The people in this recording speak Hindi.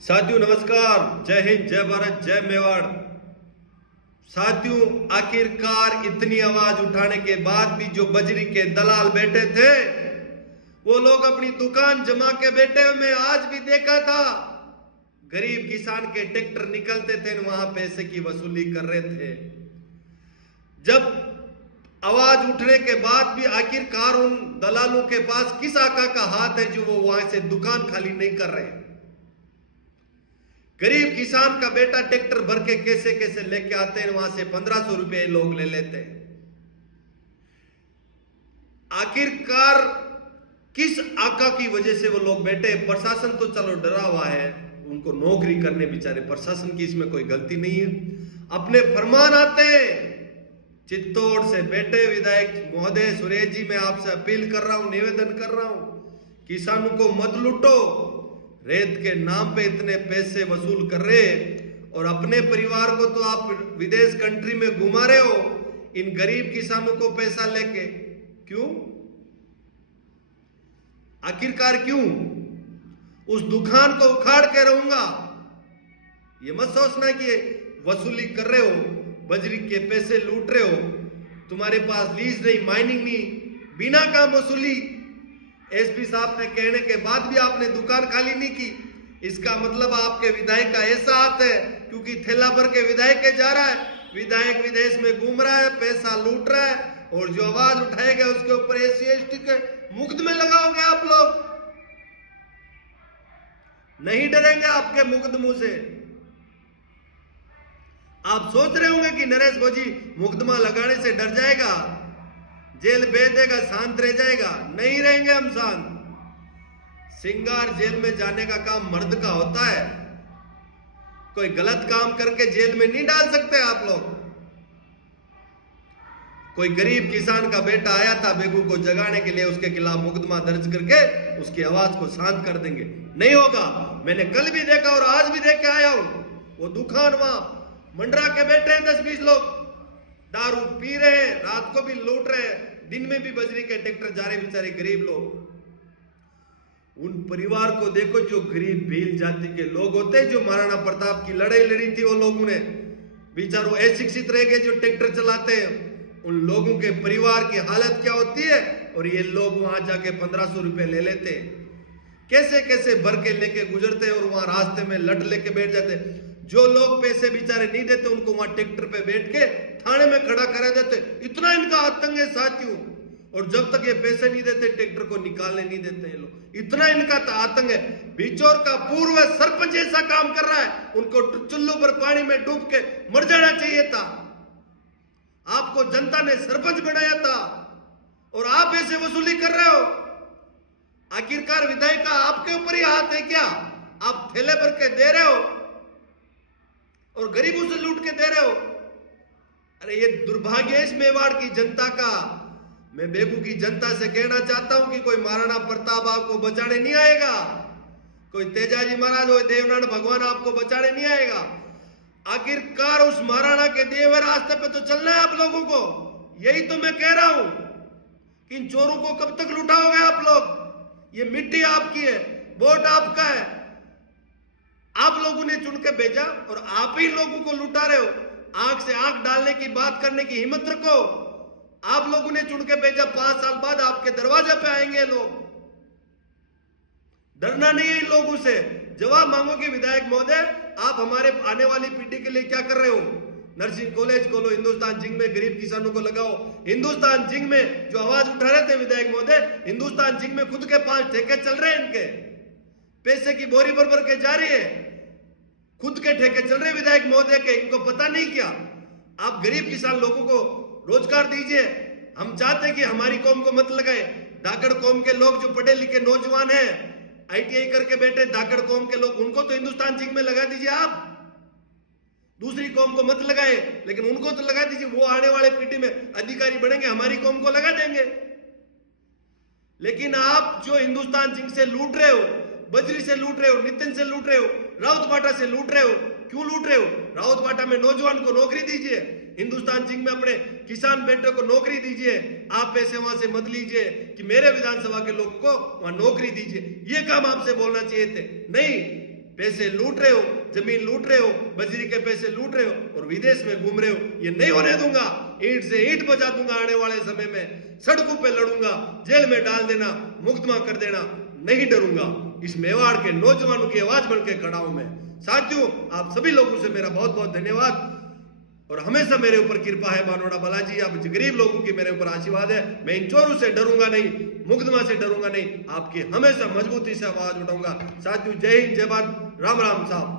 साथियों नमस्कार, जय हिंद, जय भारत, जय मेवाड़। साथियों, आखिरकार इतनी आवाज उठाने के बाद भी जो बजरी के दलाल बैठे थे वो लोग अपनी दुकान जमा के बैठे। मैं आज भी देखा था, गरीब किसान के ट्रैक्टर निकलते थे, वहां पैसे की वसूली कर रहे थे। जब आवाज उठने के बाद भी आखिरकार उन दलालों के पास किस आका का हाथ है जो वो वहां से दुकान खाली नहीं कर रहे। गरीब किसान का बेटा ट्रैक्टर भर के कैसे कैसे लेके आते हैं, वहां से 1500 रुपए लोग ले लेते हैं। आखिरकार किस आका की वजह से वो लोग बैठे। प्रशासन तो चलो डरा हुआ है, उनको नौकरी करने बेचारे, प्रशासन की इसमें कोई गलती नहीं है। अपने फरमान आते हैं। चित्तौड़ से बैठे विधायक महोदय सुरेश जी, मैं आपसे अपील कर रहा हूं, निवेदन कर रहा हूं, किसानों को मत लूटो। रेत के नाम पे इतने पैसे वसूल कर रहे और अपने परिवार को तो आप विदेश कंट्री में घुमा रहे हो, इन गरीब किसानों को पैसा लेके क्यों? आखिरकार क्यों? उस दुकान को उखाड़ के रहूंगा, ये मत सोचना कि वसूली कर रहे हो, बजरी के पैसे लूट रहे हो, तुम्हारे पास लीज नहीं, माइनिंग नहीं, बिना काम वसूली। एसपी साहब ने कहने के बाद भी आपने दुकान खाली नहीं की, इसका मतलब आपके विधायक का ऐसा हाथ है, क्योंकि थैला भर के विधायक के जा रहा है, विधायक विदेश में घूम रहा है, पैसा लूट रहा है, और जो आवाज उठाएगा उसके ऊपर SC/ST के मुकदमे लगाओगे आप लोग। नहीं डरेंगे आपके मुकदमों से। आप सोच रहे होंगे कि नरेश भोजी मुकदमा लगाने से डर जाएगा, जेल भेज देगा, शांत रह जाएगा। नहीं रहेंगे हम शांत। सिंगार जेल में जाने का काम मर्द का होता है, कोई गलत काम करके जेल में नहीं डाल सकते आप लोग। कोई गरीब किसान का बेटा आया था बेगू को जगाने के लिए, उसके खिलाफ मुकदमा दर्ज करके उसकी आवाज को शांत कर देंगे। नहीं होगा। मैंने कल भी देखा और आज भी देख के आया हूं, वो दुकान वहां मंडरा के बैठे हैं 10-20 लोग, दारू पी रहे हैं, रात को भी लूट रहे हैं, दिन में भी बजरी के ट्रैक्टर जा रहे बेचारे गरीब लोग। उन परिवार को देखो जो गरीब भील जाति के लोग होते हैं, जो महाराणा प्रताप की लड़ाई लड़ी थी, वो लोगों ने बेचारों अशिक्षित रह गए जो ट्रैक्टर चलाते हैं, उन लोगों के परिवार की हालत क्या होती है। और ये लोग वहां जाके 1500 रुपए ले लेते हैं, कैसे कैसे भर के लेके गुजरते हैं, और वहां रास्ते में लट लेके बैठ जाते हैं। जो लोग पैसे बेचारे नहीं देते उनको वहां ट्रैक्टर पे बैठ के थाने में खड़ा करा देते। इतना इनका आतंक है साथियों। और जब तक ये पैसे नहीं देते ट्रैक्टर को निकालने नहीं देते ये लोग, इतना इनका आतंक है। बिचौर का पूर्व सरपंच ऐसा काम कर रहा है, उनको चुल्लू पर पानी में डूब के मर जाना चाहिए था। आपको जनता ने सरपंच बनाया था और आप ऐसे वसूली कर रहे हो। आखिरकार विधायक का आपके ऊपर ही हाथ है क्या? आप थैले भर के दे रहे हो और गरीबों से लूट के दे रहे हो। अरे ये दुर्भाग्य है इस मेवाड़ की जनता का। मैं बेगू की जनता से कहना चाहता हूं कि कोई महाराणा प्रताप आपको बचाने नहीं आएगा, कोई तेजाजी महाराज हो, देवनारायण भगवान आपको बचाने नहीं आएगा। आखिरकार उस महाराणा के दिए हुए रास्ते पे तो चलना है आप लोगों को। यही तो मैं कह रहा हूं कि इन चोरों को कब तक लुटाओगे आप लोग? ये मिट्टी आपकी है, वोट आपका है, आप लोगों ने चुन के भेजा और आप ही लोगों को लुटा रहे हो। आंख से आंख डालने की बात करने की हिम्मत रखो। आप लोगों ने चुन के भेजा, 5 साल बाद आपके दरवाजे पे आएंगे लोग। डरना नहीं है इन लोगों से। जवाब मांगो कि विधायक महोदय आप हमारे आने वाली पीढ़ी के लिए क्या कर रहे हो। नर्सिंग कॉलेज खोलो, हिंदुस्तान जिंक में गरीब किसानों को लगाओ। हिंदुस्तान जिंक में जो आवाज उठा रहे थे विधायक महोदय, हिंदुस्तान जिंक में खुद के 5 ठेके चल रहे हैं, इनके पैसे की बोरी भर भर के जा रही है, खुद के ठेके चल रहे विधायक महोदय के। इनको पता नहीं क्या? आप गरीब किसान लोगों को रोजगार दीजिए। हम चाहते हैं कि हमारी कौम को मत लगाए। धाकड़ कौम के लोग जो पढ़े लिखे नौजवान हैं, ITI करके बैठे धाकड़ कौम के लोग, उनको तो हिंदुस्तान जिंक में लगा दीजिए आप। दूसरी कौम को मत लगाए, लेकिन उनको तो लगा दीजिए। वो आने वाले पीढ़ी में अधिकारी बनेंगे, हमारी कौम को लगा देंगे। लेकिन आप जो हिंदुस्तान जिंक से लूट रहे हो, बजरी से लूट रहे हो, नितिन से लूट रहे हो, राउत बाटा से लूट रहे हो। क्यों लूट रहे हो? राउत बाटा में नौजवान को नौकरी दीजिए, हिंदुस्तान जिंक में अपने किसान बेटे को नौकरी दीजिए। आप पैसे वहां से मत लीजिए कि मेरे विधानसभा के लोगों को वहां नौकरी दीजिए। ये काम आपसे बोलना चाहिए थे। नहीं, पैसे लूट रहे हो, जमीन लूट रहे हो, बजरी के पैसे लूट रहे हो और विदेश में घूम रहे हो, ये नहीं होने दूंगा। ईंट से ईंट बजा दूंगा। आने वाले समय में सड़कों पे लड़ूंगा, जेल में डाल देना, मुकदमा कर देना, नहीं डरूंगा। इस मेवाड़ के नौजवानों की आवाज बन के खड़ा हूं मैं। साथियों, आप सभी लोगों से मेरा बहुत बहुत धन्यवाद और हमेशा मेरे ऊपर कृपा है बानोड़ा बालाजी। आप गरीब लोगों की मेरे ऊपर आशीर्वाद है। मैं इन चोरों से डरूंगा नहीं, मुकदमा से डरूंगा नहीं, आपकी हमेशा मजबूती से आवाज उठाऊंगा। साथियों, जय हिंद, जय भारत, राम राम साहब।